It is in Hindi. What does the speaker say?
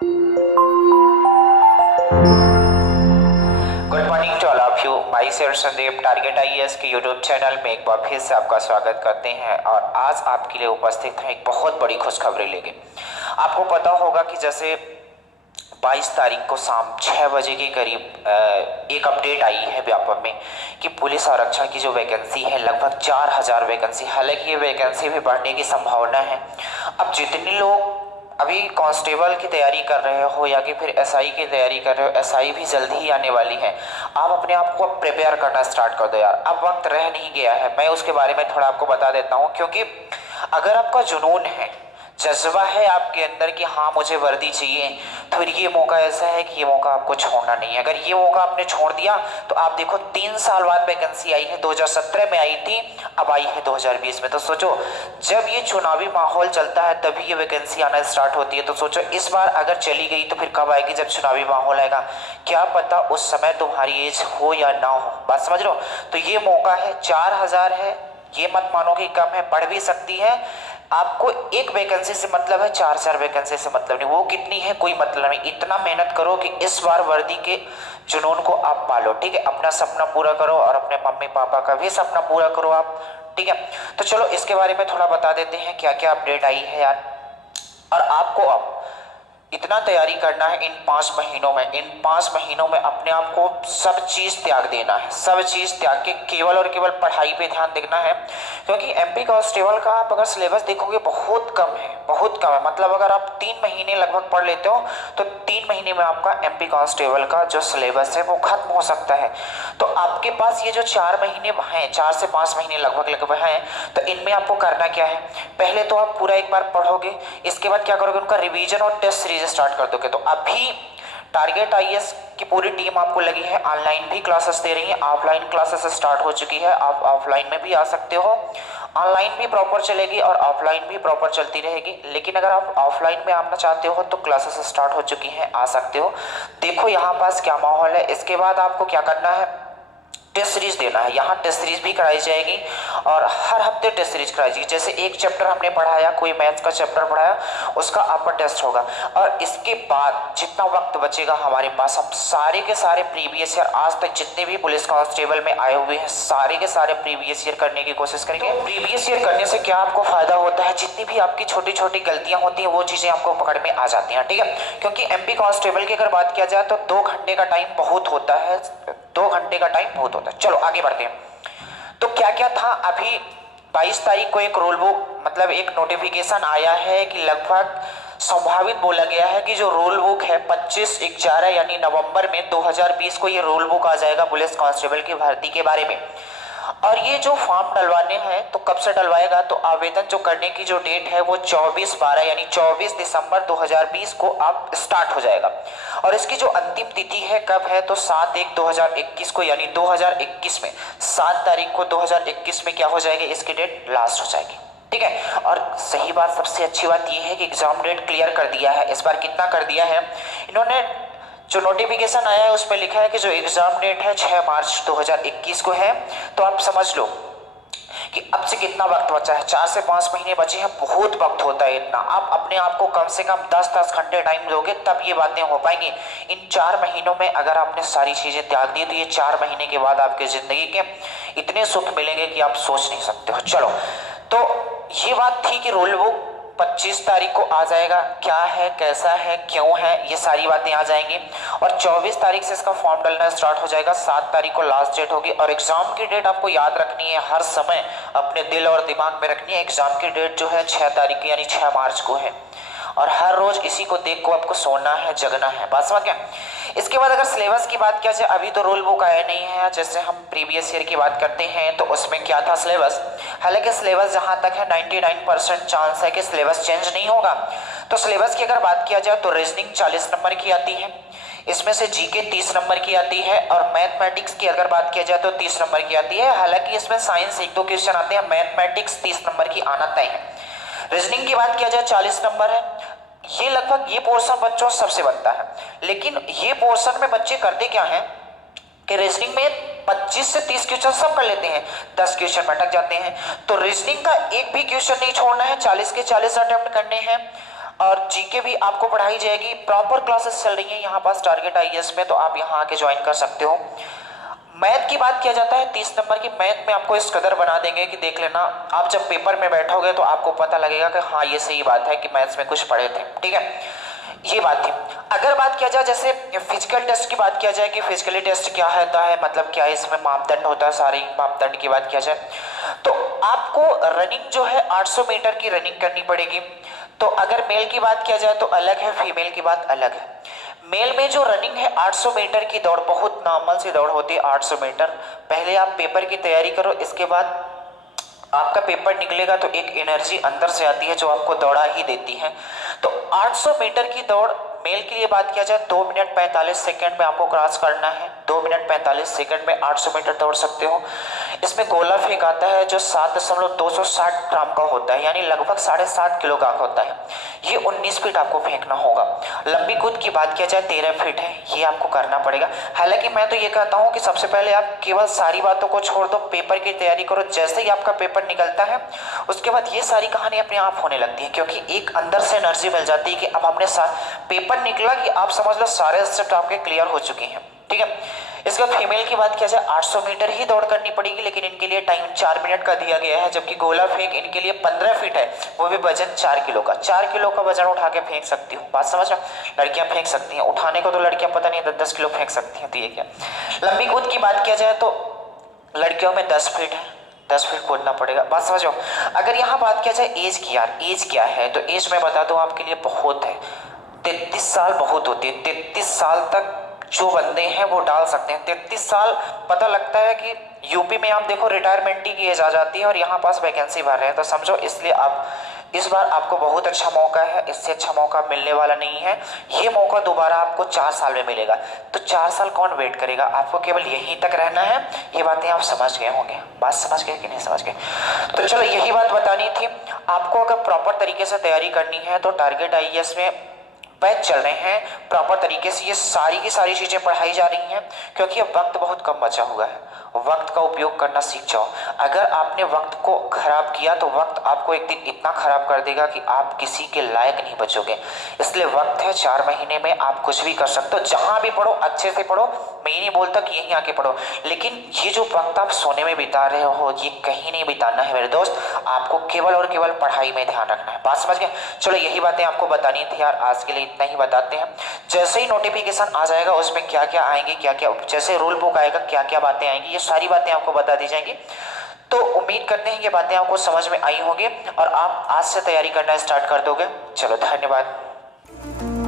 Good morning to all of you. Myself Sandeep target IAS के यूट्यूब चैनल में एक बार फिर से आपका स्वागत करते हैं और आज आपके लिए उपस्थित है एक बहुत बड़ी खुशखबरी लेके। आपको पता होगा कि जैसे 22 तारीख को शाम 6 बजे के करीब एक अपडेट आई है व्यापक में कि पुलिस आरक्षण की जो वैकेंसी है लगभग 4000 वैकेंसी, हालांकि ये वैकेंसी भी बढ़ने की संभावना है। अब जितने लोग अभी कांस्टेबल की तैयारी कर रहे हो या कि फिर एसआई की तैयारी कर रहे हो, एसआई भी जल्दी ही आने वाली है। आप अपने आप को प्रिपेयर करना स्टार्ट कर दो यार, अब वक्त रह नहीं गया है। मैं उसके बारे में थोड़ा आपको बता देता हूँ, क्योंकि अगर आपका जुनून है, जज्बा है आपके अंदर कि हाँ मुझे वर्दी चाहिए, तो फिर ये मौका ऐसा है कि ये मौका आपको छोड़ना नहीं है। अगर ये मौका आपने छोड़ दिया तो आप देखो 3 साल बाद वैकेंसी आई है, 2017 में आई थी, अब आई है 2020 में। तो सोचो जब ये चुनावी माहौल चलता है तभी ये वैकेंसी आना स्टार्ट होती है। तो सोचो इस बार अगर चली गई तो फिर कब आएगी, जब चुनावी माहौल आएगा। क्या पता उस समय तुम्हारी एज हो या ना हो, बात समझ लो। तो ये मौका है, 4000 है, ये मत मानो कि कम है, बढ़ भी सकती है। आपको एक वैकेंसी से मतलब है, 4 वैकेंसी से मतलब नहीं। वो कितनी है कोई मतलब नहीं, इतना मेहनत करो कि इस बार वर्दी के जुनून को आप पालो, ठीक है। अपना सपना पूरा करो और अपने मम्मी पापा का भी सपना पूरा करो आप, ठीक है। तो चलो इसके बारे में थोड़ा बता देते हैं क्या क्या अपडेट आई है यार। और आपको अब इतना तैयारी करना है इन 5 महीनों में, इन 5 महीनों में अपने आप को सब चीज़ त्याग देना है, सब चीज़ त्याग के केवल और केवल पढ़ाई पे ध्यान देना है। क्योंकि एमपी कांस्टेबल का आप अगर सिलेबस देखोगे बहुत कम है, बहुत कम है। मतलब अगर आप 3 महीने लगभग पढ़ लेते हो तो 3 महीने में आपका एमपी कांस्टेबल का जो सिलेबस है वो खत्म हो सकता है। तो आपके पास ये जो 4 महीने हैं, 4 से 5 महीने लगभग हैं, तो इनमें आपको करना क्या है, पहले तो आप पूरा एक बार पढ़ोगे, इसके बाद क्या करोगे, उनका रिवीजन और टेस्ट सीरीज स्टार्ट कर दोगे। तो अभी टारगेट आईएएस की पूरी टीम आपको लगी है, ऑनलाइन भी क्लासेस दे रही है, ऑफलाइन क्लासेस स्टार्ट हो चुकी है, आप ऑफलाइन में भी आ सकते हो। ऑनलाइन भी प्रॉपर चलेगी और ऑफलाइन भी प्रॉपर चलती रहेगी। लेकिन अगर आप ऑफलाइन में आना चाहते हो तो क्लासेस स्टार्ट हो चुकी हैं, आ सकते हो। देखो यहाँ पास क्या माहौल है। इसके बाद आपको क्या करना है, टेस्ट सीरीज देना है। यहाँ टेस्ट सीरीज भी कराई जाएगी और हर हफ्ते टेस्ट सीरीज कराई जाएगी। जैसे एक चैप्टर हमने पढ़ाया, कोई मैथ्स का चैप्टर पढ़ाया, उसका आपका टेस्ट होगा। और इसके बाद जितना वक्त बचेगा हमारे पास, हम सारे के सारे प्रीवियस ईयर आज तक जितने भी पुलिस कांस्टेबल में आए हुए हैं सारे के सारे प्रीवियस ईयर करने की कोशिश करेंगे। तो प्रीवियस ईयर करने से क्या आपको फायदा होता है, जितनी भी आपकी छोटी छोटी गलतियां होती हैं वो चीजें आपको पकड़ में आ जाती हैं, ठीक है। क्योंकि एमपी कांस्टेबल की अगर बात किया जाए तो 2 घंटे का टाइम बहुत होता है, 2 घंटे का टाइम बहुत होता है। चलो आगे बढ़ते हैं। तो क्या क्या था, अभी 22 तारीख को एक रोल बुक मतलब एक नोटिफिकेशन आया है कि लगभग संभावित बोला गया है कि जो रोल बुक है 25/11 यानी नवंबर में 2020 को ये रोल बुक आ जाएगा पुलिस कांस्टेबल की भर्ती के बारे में। और ये जो फॉर्म डलवाने हैं तो कब से डलवाएगा, तो आवेदन जो करने की जो डेट है वो 24/12 यानी 24 दिसंबर 2020 को आप स्टार्ट हो जाएगा। और इसकी जो अंतिम तिथि है कब है, तो 7/1/2021 को, यानी 2021 में 7 तारीख को 2021 में क्या हो जाएगी, इसकी डेट लास्ट हो जाएगी, ठीक है। और सही बात, सबसे अच्छी बात यह है कि एग्जाम डेट क्लियर कर दिया है। इस बार कितना कर दिया है इन्होंने, जो नोटिफिकेशन आया है उसमें लिखा है कि जो एग्जाम डेट है 6 मार्च 2021 को है। तो आप समझ लो कि अब से कितना वक्त बचा है, 4 से 5 महीने बचे हैं, बहुत वक्त होता है इतना। आप अपने आप को कम से कम 10-10 घंटे टाइम दोगे तब ये बातें हो पाएंगी। इन 4 महीनों में अगर आपने सारी चीजें त्याग दी तो ये 4 महीने के बाद आपके जिंदगी के इतने सुख मिलेंगे कि आप सोच नहीं सकते हो। चलो, तो ये बात थी कि रोल बुक 25 तारीख को आ जाएगा, क्या है, कैसा है, क्यों है, ये सारी बातें आ जाएंगी। और 24 तारीख से इसका फॉर्म डलना स्टार्ट हो जाएगा, 7 तारीख को लास्ट डेट होगी। और एग्जाम की डेट आपको याद रखनी है, हर समय अपने दिल और दिमाग में रखनी है। एग्जाम की डेट जो है 6 तारीख की यानी 6 मार्च को है। और हर रोज इसी को देख को आपको सोना है, जगना है, बात समझ गया। इसके बाद अगर सिलेबस की बात किया जाए, अभी तो रोल बुक आया नहीं है। जैसे हम प्रीवियस ईयर की बात करते हैं तो उसमें क्या था सिलेबस, हालांकि सिलेबस जहां तक है 99% चांस है कि सिलेबस चेंज नहीं होगा। तो सिलेबस की अगर बात किया जाए तो रीजनिंग 40 नंबर की आती है, इसमें से जीके 30 नंबर की आती है, और मैथमेटिक्स की अगर बात किया जाए तो 30 नंबर की आती है। हालांकि इसमें साइंस 1-2 क्वेश्चन आते हैं, मैथमेटिक्स 30 नंबर की आना तय है। रीजनिंग की बात किया जाए 40 नंबर है। ये लगभग ये पोर्शन बच्चों सबसे बनता है, लेकिन ये पोर्शन में बच्चे करते क्या है कि रीजनिंग में 25 से 30 क्वेश्चन सब कर लेते हैं, 10 क्वेश्चन में अटक जाते हैं। तो रीजनिंग का एक भी क्वेश्चन नहीं छोड़ना है, 40 के 40 अटेम्प्ट करने हैं। और जीके भी आपको पढ़ाई जाएगी। प्रॉपर क्लासेस चल रही हैं यहाँ पास टारगेट आईएएस में, तो आप यहाँ आके ज्वाइन कर सकते हो। मैथ की बात किया जाता है 30 नंबर की, मैथ में आपको इस कदर बना देंगे कि देख लेना, आप जब पेपर में बैठोगे तो आपको पता लगेगा कि हाँ ये सही बात है कि मैथ्स में कुछ पढ़े थे। ठीक है, ये बात थी। अगर बात किया जाए जैसे फिजिकल टेस्ट की बात किया जाए कि फिजिकली टेस्ट क्या होता है, मतलब क्या इसमें मापदंड होता है, सारी मापदंड की बात किया जाए तो आपको रनिंग जो है 800 मीटर की रनिंग करनी पड़ेगी। तो अगर मेल की बात किया जाए तो अलग है, फीमेल की बात अलग है। मेल में जो रनिंग है 800 मीटर की दौड़, बहुत नॉर्मल सी दौड़ होती है 800 मीटर। पहले आप पेपर की तैयारी करो, इसके बाद आपका पेपर निकलेगा तो एक एनर्जी अंदर से आती है जो आपको दौड़ा ही देती है। तो 800 मीटर की दौड़ मेल के लिए बात किया जाए 2 मिनट 45 सेकंड में आपको क्रॉस करना है। 2 मिनट 45 सेकंड में 800 मीटर दौड़ सकते हो। इसमें गोला फेंक आता है जो 7.260 ग्राम का होता है, यानी लगभग 7.5 किलो का होता है। ये 19 फीट आपको फेंकना होगा। लंबी कूद की बात किया जाए 13 फीट है, ये आपको करना पड़ेगा। हालांकि मैं तो ये कहता हूँ कि सबसे पहले आप केवल सारी बातों को छोड़ दो, पेपर की तैयारी करो। जैसे ही आपका पेपर निकलता है उसके बाद ये सारी कहानी अपने आप होने लगती है, क्योंकि एक अंदर से एनर्जी मिल जाती है कि अब हमने पेपर निकला कि आप समझ लो सारे स्टेप आपके क्लियर हो चुके हैं। ठीक है, इसके बाद फीमेल की बात किया जाए 800 मीटर ही दौड़ करनी पड़ेगी, लेकिन इनके लिए टाइम 4 मिनट का दिया गया है। जबकि गोला फेंक इनके लिए 15 फीट है, वो भी वजन 4 किलो का। 4 किलो का वजन उठा के फेंक सकती हूँ, बात समझ रहे हो। लड़कियां फेंक सकती हैं, उठाने को तो लड़कियां पता नहीं 10-10 किलो फेंक सकती हैं, तो ये क्या। लंबी कूद की बात किया जाए तो लड़कियों में 10 फीट है, 10 फीट कूदना पड़ेगा, बात समझो। अगर यहाँ बात किया जाए एज की, यार एज क्या है, तो एज मैं बता दूँ आपके लिए बहुत है, 33 साल बहुत होती है। 33 साल तक जो बंदे हैं वो डाल सकते हैं। 33 साल पता लगता है कि यूपी में आप देखो रिटायरमेंट की एज आ जाती है और यहाँ पास वैकेंसी भर रहे हैं, तो समझो इसलिए आप इस बार आपको बहुत अच्छा मौका है, इससे अच्छा मौका मिलने वाला नहीं है। ये मौका दोबारा आपको 4 साल में मिलेगा, तो 4 साल कौन वेट करेगा, आपको केवल यहीं तक रहना है। ये बातें आप समझ गए होंगे, बात समझ गए कि नहीं समझ गए। तो चलो यही बात बतानी थी आपको। अगर प्रॉपर तरीके से तैयारी करनी है तो टारगेट आईएएस में बैच चल रहे हैं, प्रॉपर तरीके से ये सारी की सारी चीज़ें पढ़ाई जा रही हैं, क्योंकि अब वक्त बहुत कम बचा हुआ है। वक्त का उपयोग करना सीख जाओ। अगर आपने वक्त को खराब किया तो वक्त आपको एक दिन इतना खराब कर देगा कि आप किसी के लायक नहीं बचोगे। इसलिए वक्त है, 4 महीने में आप कुछ भी कर सकते हो। जहां भी पढ़ो अच्छे से पढ़ो, मैं ये नहीं बोलता कि यहीं आके पढ़ो, लेकिन ये जो वक्त आप सोने में बिता रहे हो ये कहीं नहीं बिताना है मेरे दोस्त। आपको केवल और केवल पढ़ाई में ध्यान रखना है, बात समझ गए। चलो यही बातें आपको बतानी थी यार, आज के लिए इतना ही बताते हैं। जैसे ही नोटिफिकेशन आ जाएगा उसमें क्या क्या आएंगे, क्या क्या जैसे रूल बुक आएगा क्या क्या बातें आएंगी, ये सारी बातें आपको बता दी जाएंगी। तो उम्मीद करते हैं ये बातें आपको समझ में आई होंगी और आप आज से तैयारी करना स्टार्ट कर दोगे। चलो धन्यवाद।